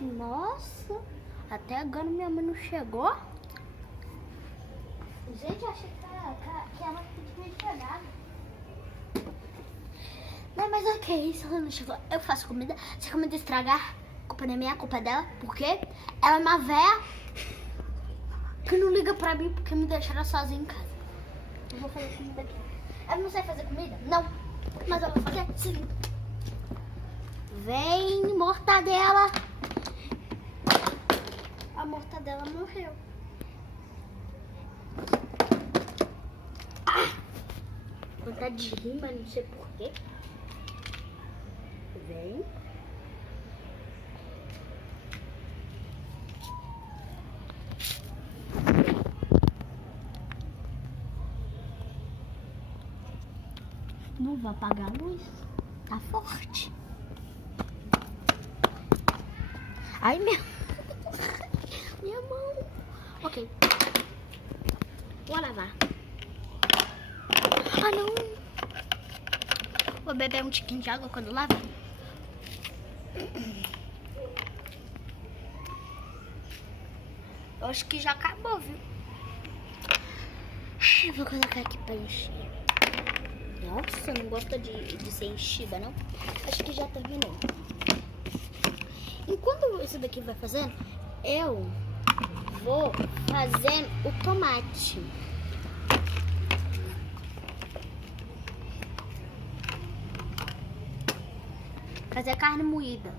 Nossa, até agora minha mãe não chegou. Gente, eu achei que a mãe tinha chegado. Não, mas ok, se ela não chegou, eu faço comida. Se a comida estragar, a culpa não é minha, a culpa é dela. Por quê? Ela é uma véia que não liga pra mim porque me deixaram sozinha em casa. Eu vou fazer comida aqui. Ela não sabe fazer comida? Não. Mas eu vou fazer sim. Vem, mortadela. A mortadela morreu. Vontade de rir, mas não sei porquê. Vem. Não vai apagar a luz. Tá forte. Ai, minha mão. Ok. Vou lavar. Ah, não. Vou beber um tiquinho de água quando lavar. Eu acho que já acabou, viu? Eu vou colocar aqui pra encher. Nossa, não gosta de ser enchida, não? Acho que já terminou. Enquanto isso daqui vai fazendo, eu vou fazendo o tomate. Fazer a carne moída.